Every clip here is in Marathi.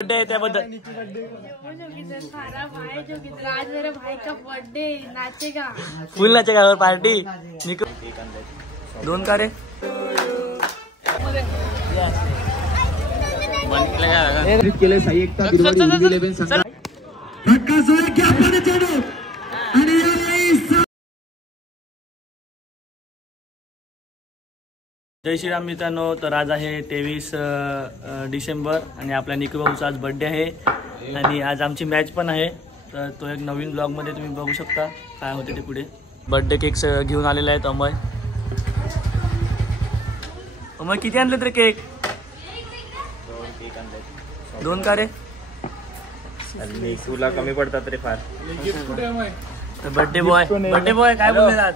बर्थडे है त्याबद्दल आज मेरे भाई का बर्थडे, नाचेगा फुल नाचेगा और पार्टी निको दोन का रे केले साई एकता बिरवाडी 11 संघ धक्का सोय की आपण चढू आणि जय श्रीराम मित्रांनो। तर आज आहे 23 डिसेंबर आणि आपल्या निकू भाऊचा आज बर्थडे आहे आणि आज आमची मॅच पण आहे। तर तो एक नवीन ब्लॉग मध्ये तुम्ही बघू शकता काय होते ते पुढे। बर्थडे केक्स घेऊन आलेले आहेत अमय। अमय किती आणले रे केक? दोन का रे? निकूला कमी पडतात रे फार। बर्थडे बॉय काय बोलले आज?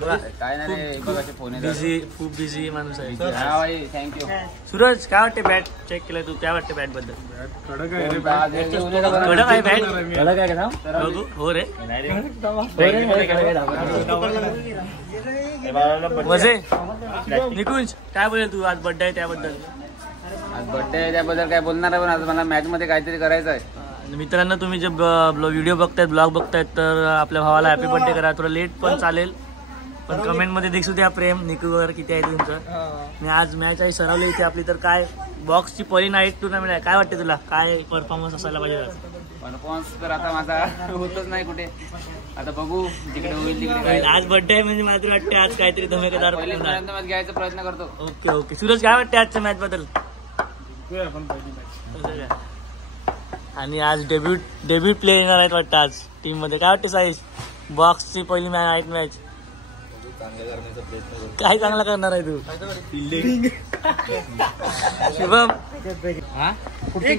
काय नाही बघाचे फोन बिझी खूप बिझी माणूस आहे। हा भाई थँक्यू। सूरज काय वाटते बॅट चेक केलं तू? काय वाटते बॅट बद्दल? कडक आहे रे कडक आहे बॅट कडक आहे का बघू हो रे मजे। निकुंज काय बोलेल तू? आज बर्थडे आहे त्याबद्दल? आज बर्थडे आहे त्याबद्दल काय बोलणार आहे पण आज मला मॅच मध्ये काहीतरी करायचं आहे। मित्रांनो तुम्ही जे व्हिडिओ बघतायत ब्लॉग बघतायत तर आपल्या भावाला हॅपी बर्थडे करा। थोडं लेट पण चालेल पण कमेंट मध्ये दिसू द्या प्रेम निकू वगैरे किती आहे तुमचं। आणि आज मॅच आहे सरवली इथे आपली। तर काय बॉक्सची पहिली नाईट टुर्नामेंट आहे, काय वाटते तुला? काय परफॉर्मन्स असायला पाहिजे? परफॉर्मन्स तर आता माझा होतच नाही कुठे, आता बघू जिकडे होईल तिकडे। आज बर्थडे आहे म्हणजे मला तरी वाटते आज काहीतरी धमाकेदार मॅच घ्यायचा प्रयत्न करतो। ओके ओके सूरज काय वाटते आजच्या मॅच बद्दल? आणि आज डेब्यूट प्ले येणार आहेत वाटतं आज टीम मध्ये। काय वाटते साईज बॉक्सची पहिली नाईट मॅच? काय चांगला करणार आहे तू? शुभम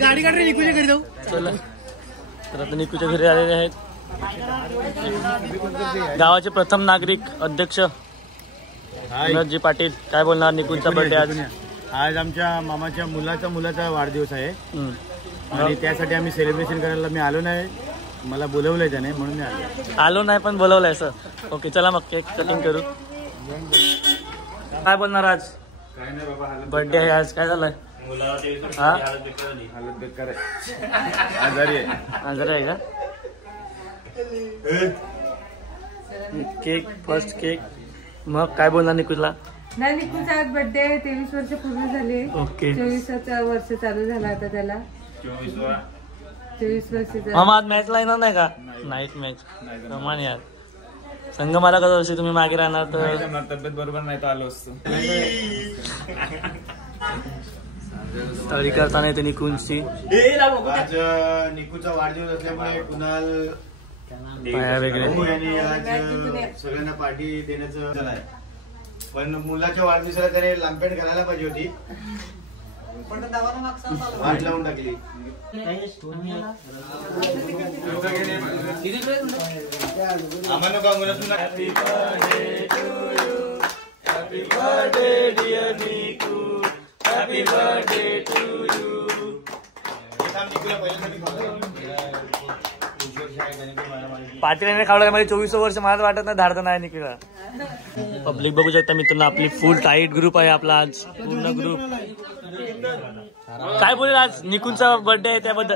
गाडी काढ रे निकूच्या घरी जाऊ चला। तर आता निकूच्या घरी आलेले आहेत गावाचे प्रथम नागरिक अध्यक्ष विनोदजी पाटील। काय बोलणार निकूचा बर्थडे आज? आज आमच्या मामाच्या मुलाचा वाढदिवस आहे आणि त्यासाठी आम्ही सेलिब्रेशन करायला मी आलो नाही, मला बोलवलंय त्याने म्हणून मी आलो नाही पण बोलवलंय सर। ओके चला मग केक कटिंग करू। काय बोलणार आज? काय नाही बाबा, बर्थडे आहे आज, काय झालंय? हालत बेकार आहे, आजारी आहे का? केक फर्स्ट केक मग काय बोलणार निकूला? नाही, निकूचा आज बर्थडे आहे, 23 वर्ष पूर्ण झाले। ओके 24चा वर्ष चालू झाला आता त्याला। 24 वर्षाचा। मामा आज मॅचला येणार नाही का? नाईट मॅच रमान यार संघ मला कसं असेल तुम्ही मागे राहणार तर तब्येत बरोबर नाही तर आलो असतो। तळी करताना येते निकुंजची। आज निकूचा वाढदिवस असल्यामुळे कुणाल वेगळे आज सगळ्यांना पार्टी देण्याचं आहे, पण मुलाच्या वाढदिवसाला त्याने लांबपेट घालायला पाहिजे होती, वाट लावून टाकली। आम्हाला का मुलं happy birthday to you, happy birthday dear Niku, happy birthday to you. Patil खावला मध्ये 24 वर्ष मला वाटत नाही धाडत नाही निकूला। पब्लिक बघू शकता मित्रांनो आपली फुल टाईट ग्रुप आहे आपला आज पूर्ण ग्रुप। काय बोलेल आज निकूचा बर्थडे आहे त्याबद्दल?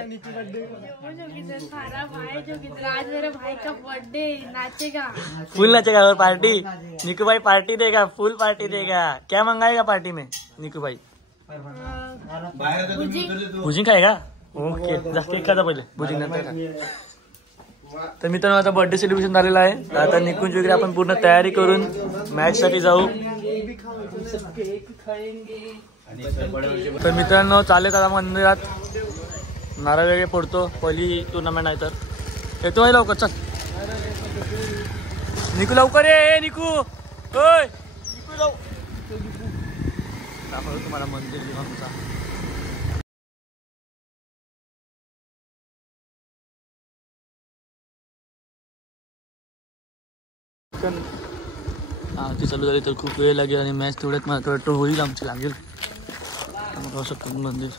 आज मेरे भाई का बर्थडे, नाचेगा फुल नाचेगा और पार्टी निकू भाई पार्टी देगा, फुल पार्टी देगा। क्या मंगाएगा पार्टी में निकू भाई? भुजिंग खाएगा? ओके जास्त एखादा पहिले भुजिंग नंतर। तर मित्रांनो आता बर्थडे सेलिब्रेशन झालेलं आहे, तर आता निकुंज वगैरे आपण पूर्ण तयारी करून मॅच साठी जाऊ। तर मित्रांनो चालेल आता मंदिरात नारळ वगैरे फोडतो, पहिली टुर्नामेंट आहे तर येतो आहे लवकर। चल निकू लवकर ये निकू, ओय निकू जाऊ दाखवतो तुम्हाला मंदिर आमचा। आरती चालू झाली तर खूप वेळ लागेल आणि मॅच तेवढ्यात मला वाटतं होईल आमची लागेल मंदिर।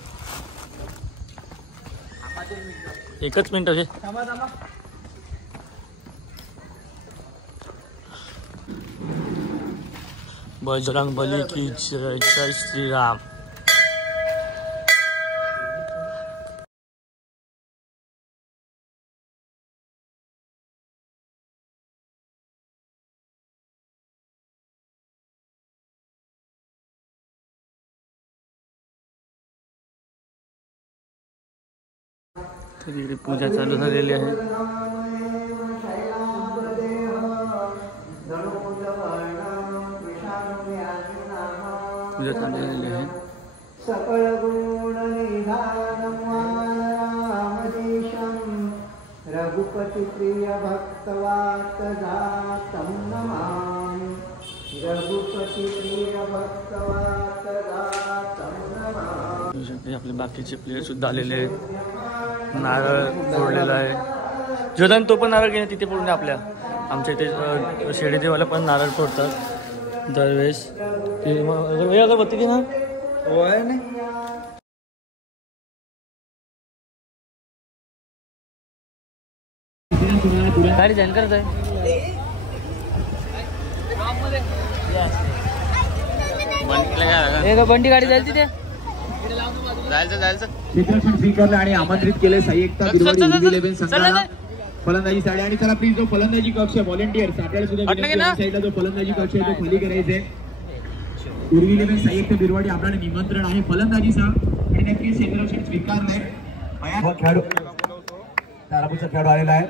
एकच मिनिट आहे बजरंग बली की जय, जय श्री राम। तर इकडे पूजा चालू झालेली आहे. पूजा चालू झालेली आहे. सकल गुण निधानम रघुपति प्रिय भक्तवात दातम नमामि. रघुपति प्रिय भक्तवात दातम नमामि. आपले बाकीचे प्लेयर सुद्धा आलेले आहेत. नारळ फोडलेला आहे. जोदान तो पण नारळ घेणे तिथे फोडणे. आपल्या आमच्या इथे शेडीदेवाला पण नारळ फोडतात दरवेळेस. अगरबत्ती घे ना. गाडी जाईन करत आहे. बंडी गाडी जाईल तिथे. क्षेत्रफळ स्वीकारलं आणि आमंत्रित केले साई एकता बिरवाडी उर्वी 11 संघाला. फलंदाजी साडे आणि चला प्लीज जो फलंदाजी कक्ष व्हॉलेंटियर्स आपल्याला सुद्धा साईडला जो फलंदाजी कक्ष आहे तो खाली करायचा आहे. उर्वी 11 साई एकता बिरवाडी आपल्याला निमंत्रण आहे फलंदाजीचा आणि नक्कीच क्षेत्ररक्षण स्वीकारलंय. खेळाडू तारापूरचा खेळाडू आलेला आहे.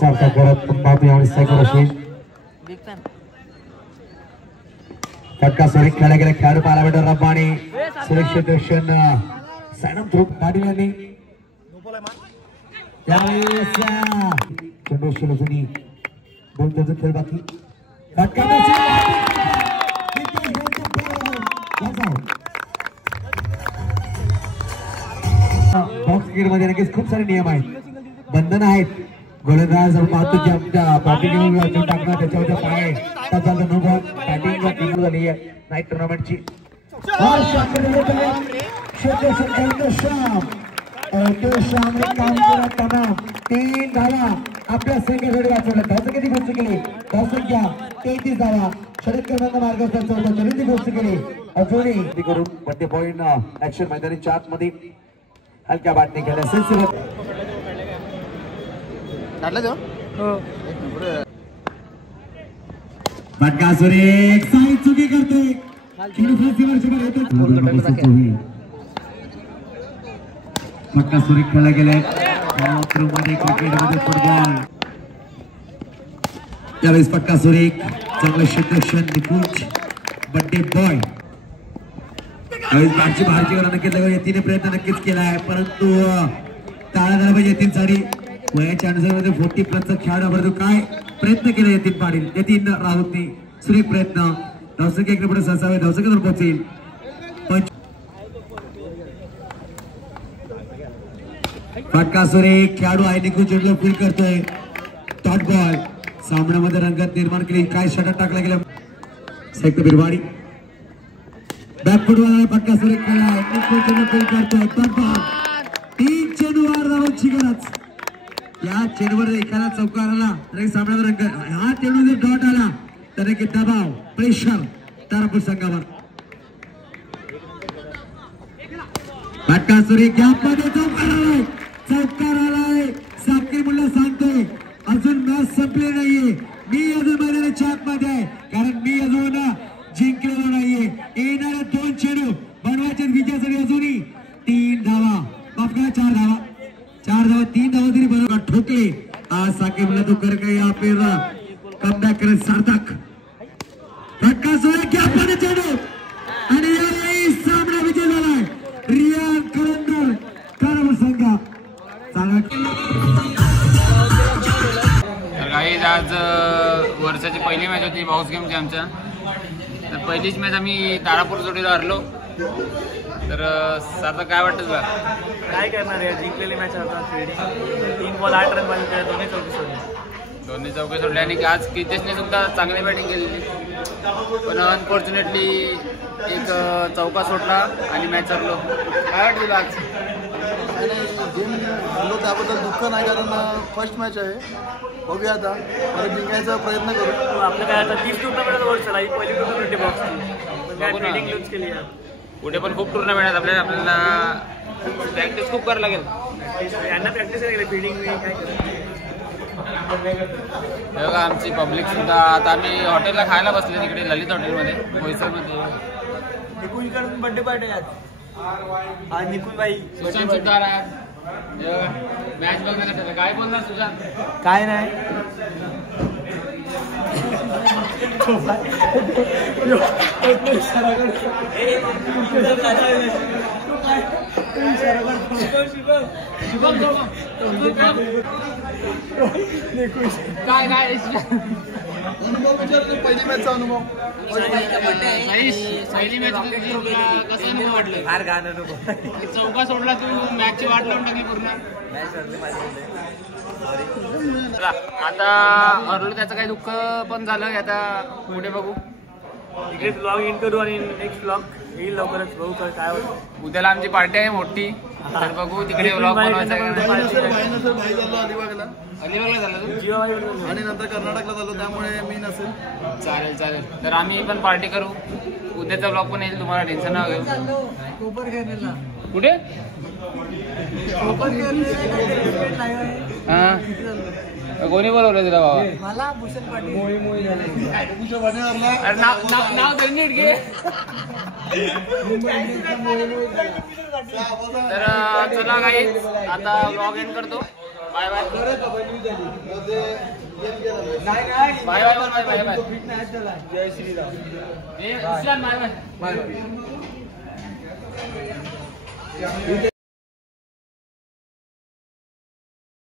सारखा करत बापू यावेळी सायकोरशी फटका सुरेख खेळला गेला. खेळाडू पाहायला भेटतो रब्बानी सुरक्षित दर्शन सायनम थ्रू पाटील यांनी चेंडू शिलसुनी दोन त्याचा खेळ बाकी. फटका बॉक्स क्रिकेट मध्ये नक्कीच खूप सारे नियम आहेत, बंधन आहेत. गोलंदाज पाहतो की आमच्या बॅटिंग टाकणार त्याच्यावरच्या पाय त्याचा नो बॉल बॅटिंग टीम झाली आहे नाईट टुर्नामेंटची. श्यामने काम केला तमाम. 3 धावा आपल्या संघाकडे वाचवल्या. धावसंख्या किती गोष्ट केली? धावसंख्या 33 धावा. षटक क्रमांक मार्गदर्शनाचा होता चरित्र गोष्ट केली. अजूनही करून बड्डे पॉइंट ऍक्शन मैदानीच्या आतमध्ये हलक्या बॅटने केल्या. सिलसिला फटका सुरेख साई चुकी करते. फटका सुरेख खेळला गेलाय. क्रिकेटमध्ये फुटबॉल यावेळेस फटका सुरेख चांगलं क्षेत्ररक्षण निकुंज बड्डे बॉय. यावेळेस बॅटची बाहेरची करा नक्कीच यतीने प्रयत्न नक्कीच केला आहे परंतु टाळा झाला पाहिजे. यतीन साडी वयाच्या अनुसार 40+ खेळाडू काय प्रयत्न केला यतीन पाटील यतीन राऊतने सुरेख प्रयत्न. धावसंख्या इकडे पुढे सरसावे धावसंख्येवर पोहोचेल. फटका सुरेख खेळाडू आहे निकुंज चेंडू फील्ड करतोय. डॉट बॉल सामन्यामध्ये रंगत निर्माण केली. काय षटक टाकला गेला साईक बिरवाडी. बॅक फुटबॉल फटका सुरेख खेळला निकुंज चेंडू फील्ड करतोय. डॉट बॉल 3 चेंडू वार धावांची गरज. या चेंडूवर एखादा चौकार आला तर सामन्याचा रंग. हा चेंडू जर डॉट आला तर एक दबाव प्रेशर तारापूर संघावर. फटका सुरेख गॅपमध्ये चौकार आलाय. सापकीर मुलं सांगतोय अजून मॅच संपली नाहीये. मी अजून मैदानाच्या आतमध्ये आहे कारण मी अजून जिंकलेलो नाहीये. येणाऱ्या 2 चेंडू बनवायचे विजयासाठी अजूनही 3 धावा माफ करा 4 धावा 3 धावा तरी बरोबर ठोकले. आज साकीबला तो कर काही आपेर कमबॅक करत सार्थक. फटका सुरेख गॅपमध्ये चेंडू आणि यावेळी सामना विजय झालाय. रियान करंदर तारापूर संघ. आज वर्षाची पहिली मॅच होती बाउस गेमची आमच्या. तर पहिलीच मॅच आम्ही तारापूर जोडीला हरलो. तर आता काय वाटतं तुला? काय करणार आहे? जिंकलेली मॅच आता 3 बॉल 8 रन बनले. दोन्ही चौके सोडले आणि आज कितेशने सुद्धा चांगली बॅटिंग केलेली पण अनफॉर्च्युनेटली एक चौका सोडला आणि मॅच हरलो. काय वाटतं तुला आज? गेम हरलो त्याबद्दल दुःख नाही कारण फर्स्ट मॅच आहे. बघूया आता परत जिंकायचा प्रयत्न करू. आपलं काय आता 30 टुर्नामेंट वर चला. ही पहिली टुर्नामेंट बॉक्सची बॅटिंग लूज केली. पुढे पण खूप टुर्नामेंट आहेत आपल्याला प्रॅक्टिस खूप करायला लागेल. यांना प्रॅक्टिस केली फिल्डिंग काय बघा आमची पब्लिक सुद्धा. आता आम्ही हॉटेलला खायला बसले तिकडे ललित हॉटेलमध्ये बोईसरमध्ये. निकुंजकडून बर्थडे पार्टी आज निकुल भाई सुशांत सुद्धा आला मॅच बघण्यासाठी आला. काय बोलणार सुशांत? काय नाही काय काय अनुभव विचारतो, पहिली मॅचचा अनुभव. पहिली मॅच कसं अनुभव वाटलं? फार गाणं नको चौका सोडला तू, मॅचची वाट लावून टाकली पूर्ण. चला, आता हरलो त्याचं काही दुःख पण झालं. आता पुढे बघू. इकडे ब्लॉग इन करू आणि नेक्स्ट ब्लॉग येईल लवकरच. बघू काय होतं. उद्याला आमची पार्टी आहे मोठी, तर बघू तिकडे व्लॉग बनवायचा आहे. भाई झालो अलिबागला अलिबागला झालं तू? जिओ आणि नंतर कर्नाटकला झालो, त्यामुळे मी नसेल. चालेल चालेल. तर आम्ही पण पार्टी करू. उद्याचा ब्लॉग पण येईल, तुम्हाला टेन्शन नका घेऊ. कुठे? हा कोणी बोलवलं तुला बाबा? अरे नाव तरी नीट घे. तर चला काही आता ब्लॉग एंड करतो. Bye bye bye bye bye bye bye. जय श्रीराम. Bye bye.